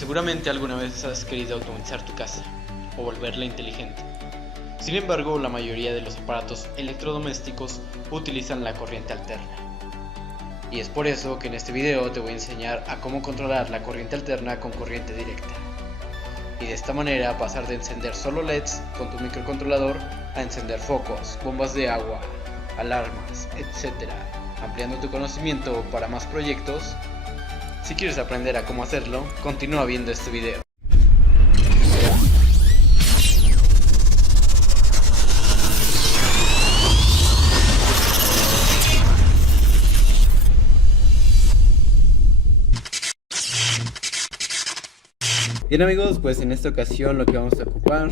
Seguramente alguna vez has querido automatizar tu casa o volverla inteligente. Sin embargo, la mayoría de los aparatos electrodomésticos utilizan la corriente alterna. Y es por eso que en este video te voy a enseñar a cómo controlar la corriente alterna con corriente directa. Y de esta manera pasar de encender solo LEDs con tu microcontrolador a encender focos, bombas de agua, alarmas, etc. Ampliando tu conocimiento para más proyectos. Si quieres aprender a cómo hacerlo, continúa viendo este video. Bien amigos, pues en esta ocasión lo que vamos a ocupar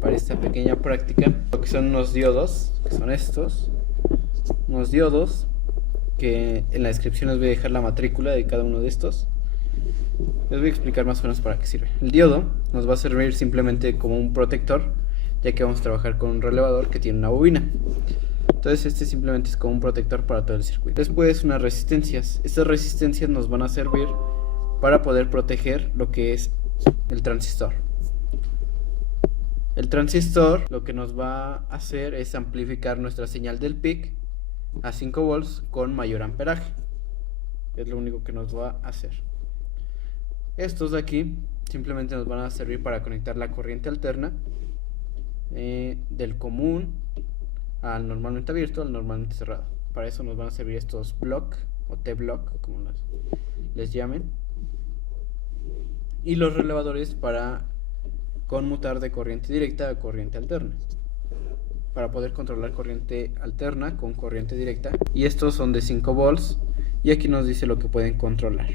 para esta pequeña práctica, lo que son unos diodos, que son estos, unos diodos, que en la descripción les voy a dejar la matrícula de cada uno de estos. Les voy a explicar más o menos para qué sirve. El diodo nos va a servir simplemente como un protector, ya que vamos a trabajar con un relevador que tiene una bobina. Entonces este simplemente es como un protector para todo el circuito. Después unas resistencias. Estas resistencias nos van a servir para poder proteger lo que es el transistor. El transistor lo que nos va a hacer es amplificar nuestra señal del PIC a 5 volts con mayor amperaje. Es lo único que nos va a hacer. Estos de aquí simplemente nos van a servir para conectar la corriente alterna del común al normalmente abierto al normalmente cerrado. Para eso nos van a servir estos block o T-block, como les llamen, y los relevadores para conmutar de corriente directa a corriente alterna, para poder controlar corriente alterna con corriente directa. Y estos son de 5 volts y aquí nos dice lo que pueden controlar: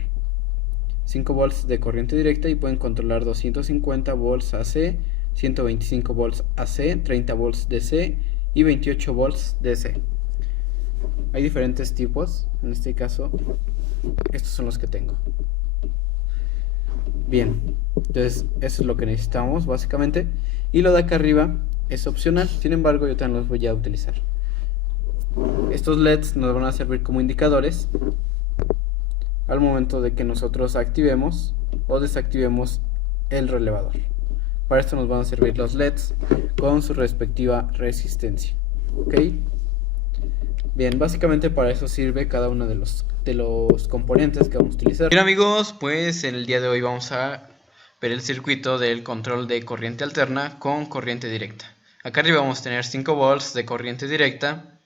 5 volts de corriente directa, y pueden controlar 250 volts AC, 125 volts AC, 30 volts DC y 28 volts DC. Hay diferentes tipos, en este caso estos son los que tengo. Bien, entonces eso es lo que necesitamos básicamente, y lo de acá arriba es opcional. Sin embargo, yo también los voy a utilizar. Estos LEDs nos van a servir como indicadores al momento de que nosotros activemos o desactivemos el relevador. Para esto nos van a servir los LEDs con su respectiva resistencia. ¿Ok? Bien, básicamente para eso sirve cada uno de los componentes que vamos a utilizar. Bien amigos, pues en el día de hoy vamos a ver el circuito del control de corriente alterna con corriente directa. Acá arriba vamos a tener 5 volts de corriente directa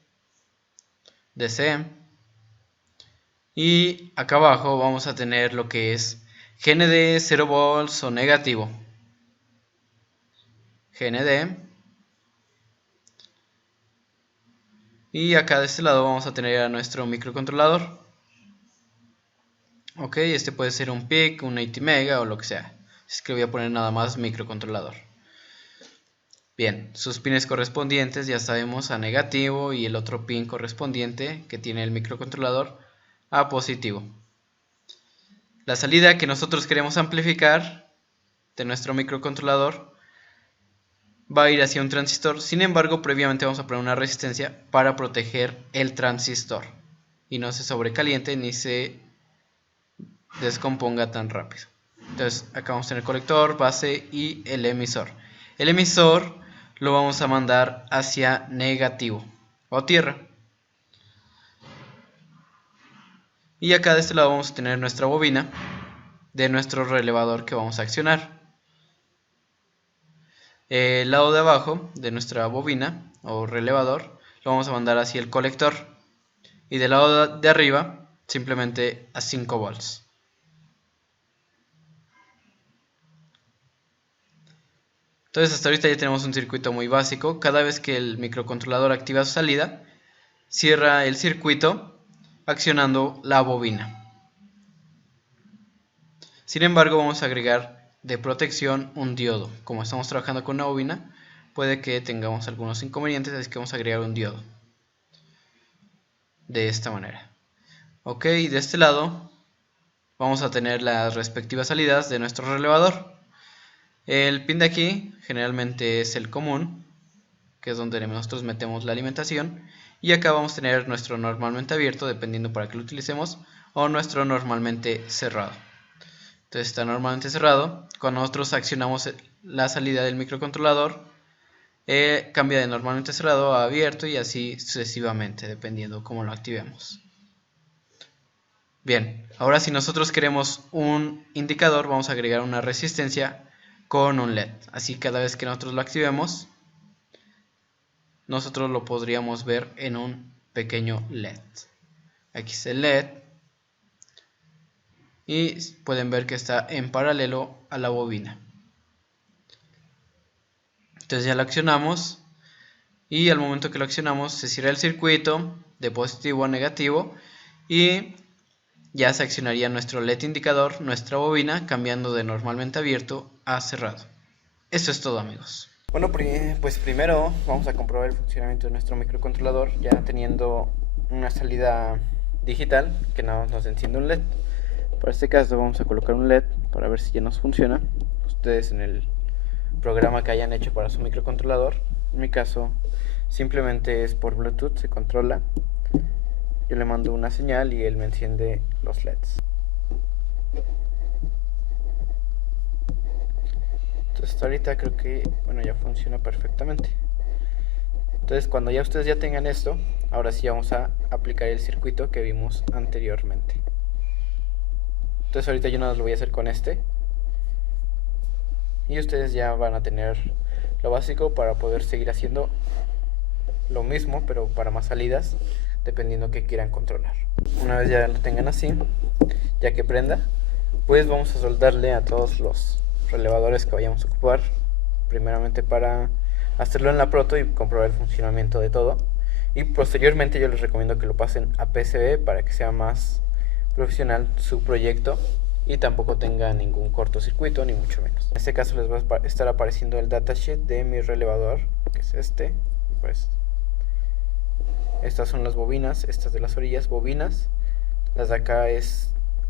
DC, y acá abajo vamos a tener lo que es GND 0 volts o negativo, GND. Y acá de este lado vamos a tener a nuestro microcontrolador. Ok, este puede ser un PIC, un ATmega o lo que sea. Es que le voy a poner nada más microcontrolador. Bien, sus pines correspondientes ya sabemos, a negativo, y el otro pin correspondiente que tiene el microcontrolador a positivo. La salida que nosotros queremos amplificar de nuestro microcontrolador va a ir hacia un transistor. Sin embargo, previamente vamos a poner una resistencia para proteger el transistor y no se sobrecaliente ni se descomponga tan rápido. Entonces acá vamos a tener el colector, base y el emisor. El emisor lo vamos a mandar hacia negativo o tierra. Y acá de este lado vamos a tener nuestra bobina de nuestro relevador que vamos a accionar. El lado de abajo de nuestra bobina o relevador lo vamos a mandar hacia el colector, y del lado de arriba simplemente a 5 volts. Entonces hasta ahorita ya tenemos un circuito muy básico. Cada vez que el microcontrolador activa su salida, cierra el circuito accionando la bobina. Sin embargo, vamos a agregar de protección un diodo. Como estamos trabajando con una bobina, puede que tengamos algunos inconvenientes, así que vamos a agregar un diodo de esta manera. Ok, de este lado vamos a tener las respectivas salidas de nuestro relevador. El pin de aquí generalmente es el común, que es donde nosotros metemos la alimentación, y acá vamos a tener nuestro normalmente abierto, dependiendo para qué lo utilicemos, o nuestro normalmente cerrado. Entonces está normalmente cerrado. Cuando nosotros accionamos la salida del microcontrolador, cambia de normalmente cerrado a abierto y así sucesivamente, dependiendo cómo lo activemos. Bien, ahora si nosotros queremos un indicador, vamos a agregar una resistencia con un LED. Así cada vez que nosotros lo activemos, nosotros lo podríamos ver en un pequeño LED. Aquí es el LED. Y pueden ver que está en paralelo a la bobina. Entonces ya lo accionamos. Y al momento que lo accionamos se cierra el circuito de positivo a negativo. Y ya se accionaría nuestro LED indicador, nuestra bobina, cambiando de normalmente abierto a cerrado. Eso es todo, amigos. Bueno, pues primero vamos a comprobar el funcionamiento de nuestro microcontrolador, ya teniendo una salida digital que nos enciende un LED. Para este caso vamos a colocar un LED para ver si ya nos funciona. Ustedes en el programa que hayan hecho para su microcontrolador, en mi caso simplemente es por Bluetooth, se controla. Yo le mando una señal y él me enciende los LEDs. Entonces hasta ahorita creo que ya funciona perfectamente. Entonces cuando ya ustedes ya tengan esto, ahora sí vamos a aplicar el circuito que vimos anteriormente. Entonces ahorita yo nada más lo voy a hacer con este. Y ustedes ya van a tener lo básico para poder seguir haciendo lo mismo, pero para más salidas, dependiendo que quieran controlar. Una vez ya lo tengan así, ya que prenda, pues vamos a soldarle a todos los relevadores que vayamos a ocupar. Primeramente para hacerlo en la proto y comprobar el funcionamiento de todo. Y posteriormente yo les recomiendo que lo pasen a PCB para que sea más profesional su proyecto y tampoco tenga ningún cortocircuito ni mucho menos. En este caso les va a estar apareciendo el datasheet de mi relevador, que es este. Pues estas son las bobinas, estas de las orillas, bobinas. Las de acá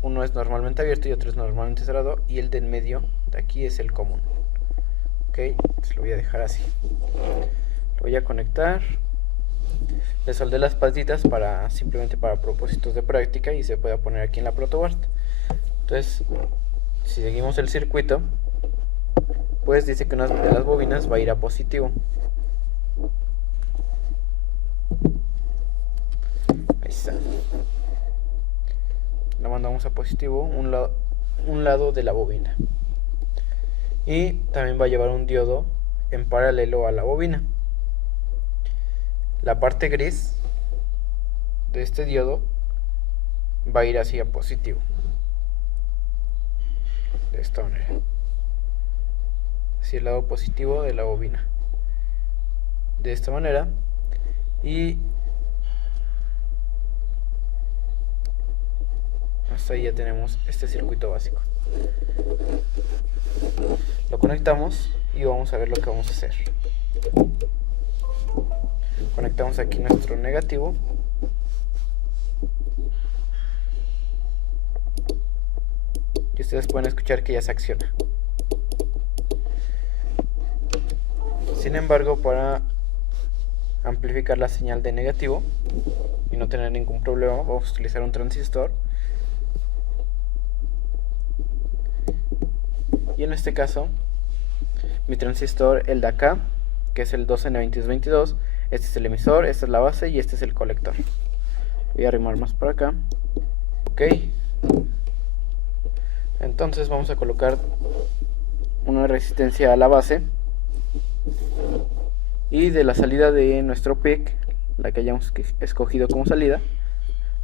uno es normalmente abierto y otro es normalmente cerrado, y el del medio de aquí es el común. Ok, pues lo voy a dejar así. Lo voy a conectar. Le soldé las patitas simplemente para propósitos de práctica y se puede poner aquí en la protoboard. Entonces, si seguimos el circuito, pues dice que una de las bobinas va a ir a positivo. Ahí está. La mandamos a positivo, un lado de la bobina. Y también va a llevar un diodo en paralelo a la bobina. La parte gris de este diodo va a ir hacia positivo. De esta manera. Hacia el lado positivo de la bobina. De esta manera. Y hasta ahí ya tenemos este circuito básico. Lo conectamos y vamos a ver lo que vamos a hacer. Conectamos aquí nuestro negativo. Y ustedes pueden escuchar que ya se acciona. Sin embargo, para amplificar la señal de negativo y no tener ningún problema, vamos a utilizar un transistor. Y en este caso, mi transistor, el de acá, que es el 2N2222, este es el emisor, esta es la base y este es el colector. Voy a arrimar más por acá. Ok. Entonces vamos a colocar una resistencia a la base. Y de la salida de nuestro PIC, la que hayamos escogido como salida,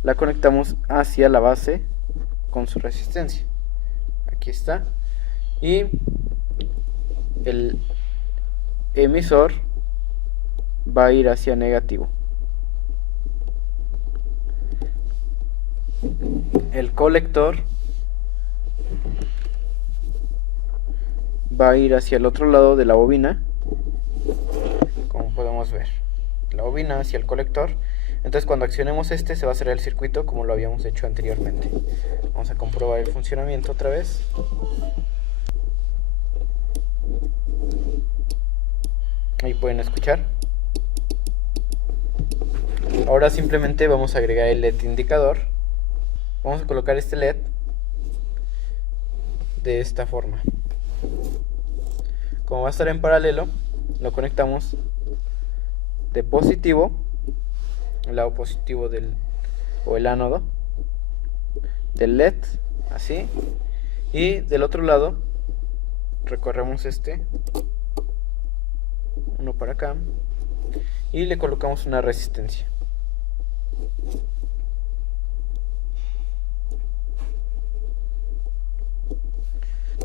la conectamos hacia la base con su resistencia. Aquí está. Y el emisor va a ir hacia negativo. El colector va a ir hacia el otro lado de la bobina, como podemos ver. La bobina hacia el colector. Entonces cuando accionemos este se va a cerrar el circuito como lo habíamos hecho anteriormente. Vamos a comprobar el funcionamiento otra vez. Ahí pueden escuchar. Ahora simplemente vamos a agregar el LED indicador. Vamos a colocar este LED de esta forma. Como va a estar en paralelo, lo conectamos de positivo, el lado positivo o el ánodo del LED, así, y del otro lado recorremos uno para acá y le colocamos una resistencia.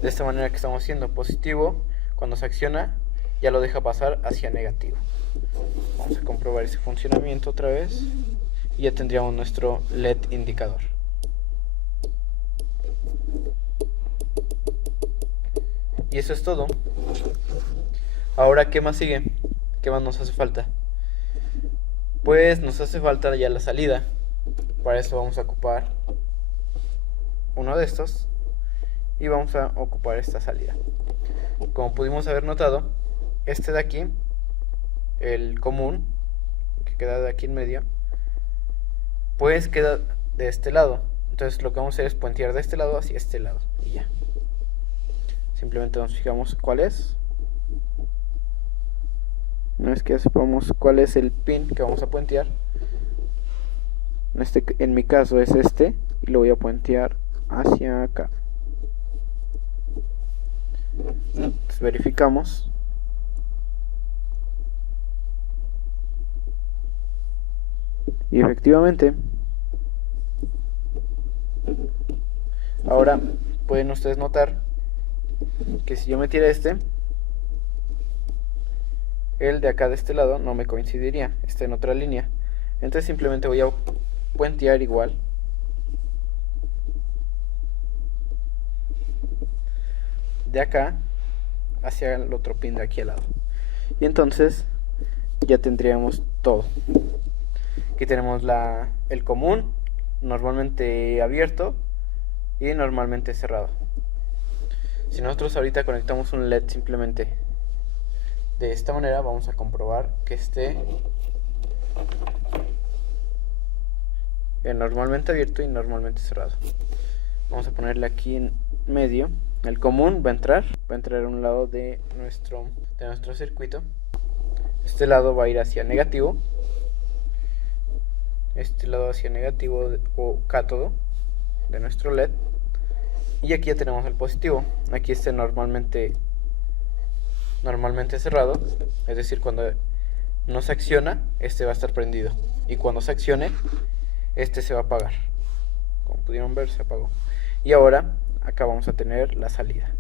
De esta manera que estamos haciendo positivo, cuando se acciona ya lo deja pasar hacia negativo. Vamos a comprobar ese funcionamiento otra vez y ya tendríamos nuestro LED indicador. Y eso es todo. Ahora, ¿qué más sigue? ¿Qué más nos hace falta? Pues nos hace falta ya la salida. Para eso vamos a ocupar uno de estos y vamos a ocupar esta salida. Como pudimos haber notado, este de aquí, el común, que queda de aquí en medio, pues queda de este lado. Entonces lo que vamos a hacer es puentear de este lado hacia este lado y ya. Simplemente nos fijamos cuál es. Una vez que ya sepamos cuál es el pin que vamos a puentear, en mi caso es este, y lo voy a puentear hacia acá. Entonces verificamos. Y efectivamente, ahora pueden ustedes notar que si yo metiera el de acá de este lado no me coincidiría, está en otra línea. Entonces simplemente voy a puentear igual de acá hacia el otro pin de aquí al lado. Y entonces ya tendríamos todo. Aquí tenemos el común, normalmente abierto y normalmente cerrado. Si nosotros ahorita conectamos un LED simplemente de esta manera, vamos a comprobar que esté normalmente abierto y normalmente cerrado. Vamos a ponerle aquí en medio. El común va a entrar a un lado de nuestro circuito. Este lado va a ir hacia negativo. Este lado hacia negativo o cátodo de nuestro LED. Y aquí ya tenemos el positivo. Aquí está normalmente cerrado, es decir, cuando no se acciona, este va a estar prendido, y cuando se accione, este se va a apagar. Como pudieron ver, se apagó. Y ahora acá vamos a tener la salida.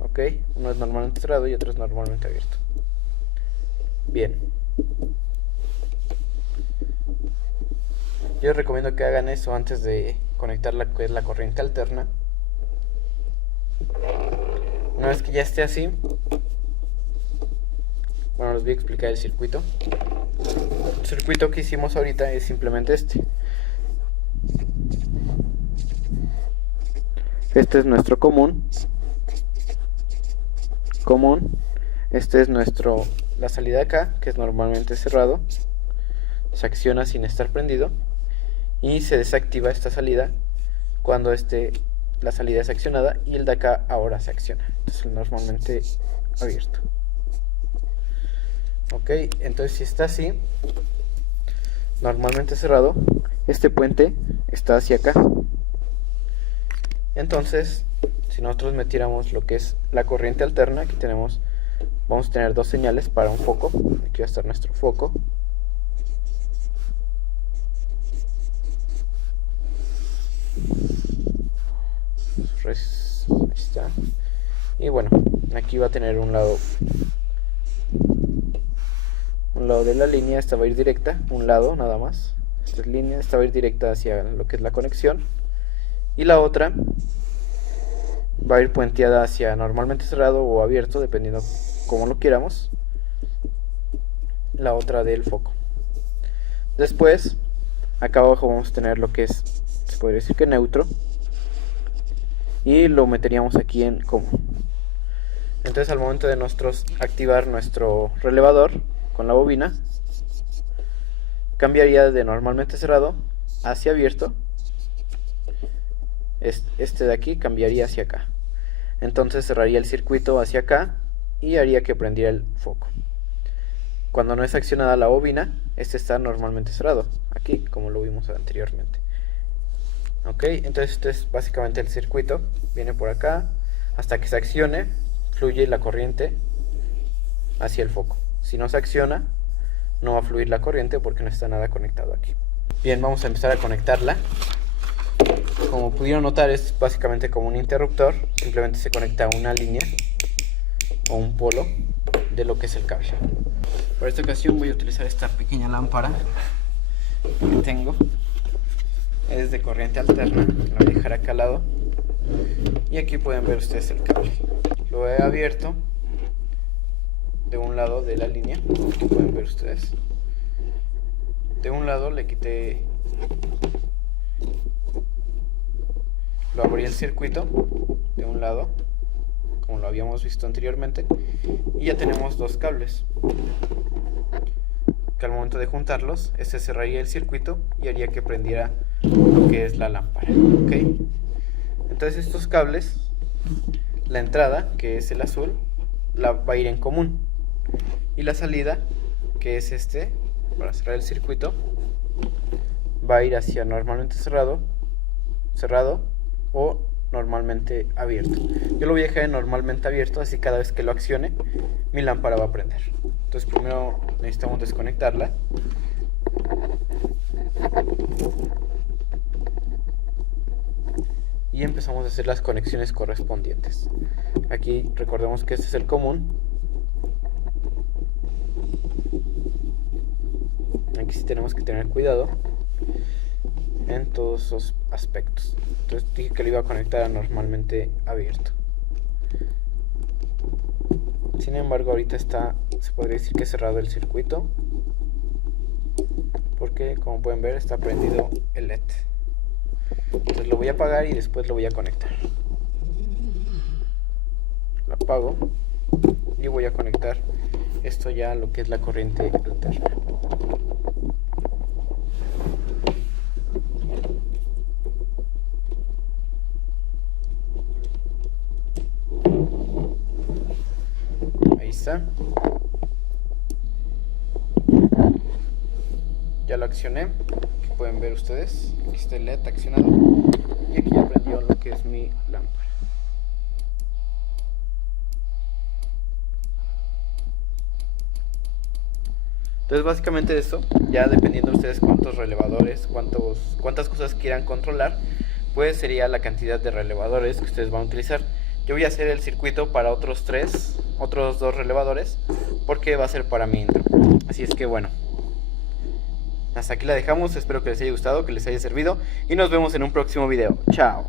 Ok, uno es normalmente cerrado y otro es normalmente abierto. Bien, yo les recomiendo que hagan eso antes de conectar la corriente alterna. Una vez que ya esté así, bueno, les voy a explicar el circuito. El circuito que hicimos ahorita es simplemente este. Este es nuestro común. Este es la salida de acá, que es normalmente cerrado. Se acciona sin estar prendido. Y se desactiva esta salida cuando la salida es accionada y el de acá ahora se acciona. Entonces normalmente abierto. Ok, entonces si está así, normalmente cerrado, este puente está hacia acá. Entonces, si nosotros metiéramos lo que es la corriente alterna, aquí vamos a tener dos señales para un foco. Aquí va a estar nuestro foco. Ahí está. Y bueno, aquí va a tener un lado de la línea. Esta va a ir directa, un lado nada más. Esta es línea, esta va a ir directa hacia lo que es la conexión, y la otra va a ir puenteada hacia normalmente cerrado o abierto, dependiendo como lo quieramos, la otra del foco. Después, acá abajo vamos a tener lo que es, se podría decir que neutro, y lo meteríamos aquí en común. Entonces al momento de nosotros activar nuestro relevador con la bobina, cambiaría de normalmente cerrado hacia abierto, este de aquí cambiaría hacia acá. Entonces cerraría el circuito hacia acá y haría que prendiera el foco. Cuando no es accionada la bobina, este está normalmente cerrado, aquí como lo vimos anteriormente. Ok, entonces este es básicamente el circuito. Viene por acá, hasta que se accione, fluye la corriente hacia el foco. Si no se acciona, no va a fluir la corriente porque no está nada conectado aquí. Bien, vamos a empezar a conectarla. Como pudieron notar, es básicamente como un interruptor. Simplemente se conecta a una línea o un polo de lo que es el cable. Para esta ocasión voy a utilizar esta pequeña lámpara que tengo. Es de corriente alterna, la voy a dejar acá al lado. Y aquí pueden ver ustedes el cable. Lo he abierto de un lado de la línea, aquí pueden ver ustedes. De un lado le quité, lo abrí el circuito de un lado, como lo habíamos visto anteriormente, y ya tenemos dos cables que al momento de juntarlos, este cerraría el circuito y haría que prendiera lo que es la lámpara. ¿Ok? Entonces estos cables, la entrada, que es el azul, va a ir en común, y la salida, que es este, para cerrar el circuito, va a ir hacia normalmente cerrado o normalmente abierto. Yo lo voy a dejar en normalmente abierto, así cada vez que lo accione mi lámpara va a prender. Entonces primero necesitamos desconectarla. Y empezamos a hacer las conexiones correspondientes. Aquí recordemos que este es el común. Aquí sí tenemos que tener cuidado en todos esos aspectos. Entonces dije que lo iba a conectar a normalmente abierto. Sin embargo, ahorita se podría decir que cerrado el circuito, porque como pueden ver está prendido el LED. Entonces lo voy a apagar y después lo voy a conectar. Lo apago y voy a conectar esto ya a lo que es la corriente alterna. Ahí está. Ya lo accioné. Aquí pueden ver ustedes. Aquí está el LED accionado. Y aquí ya prendió lo que es mi lámpara. Entonces básicamente eso, ya dependiendo de ustedes cuántos relevadores, cuántas cosas quieran controlar, pues sería la cantidad de relevadores que ustedes van a utilizar. Yo voy a hacer el circuito para otros dos relevadores, porque va a ser para mi intro. Así es que bueno, hasta aquí la dejamos, espero que les haya gustado, que les haya servido y nos vemos en un próximo video. Chao.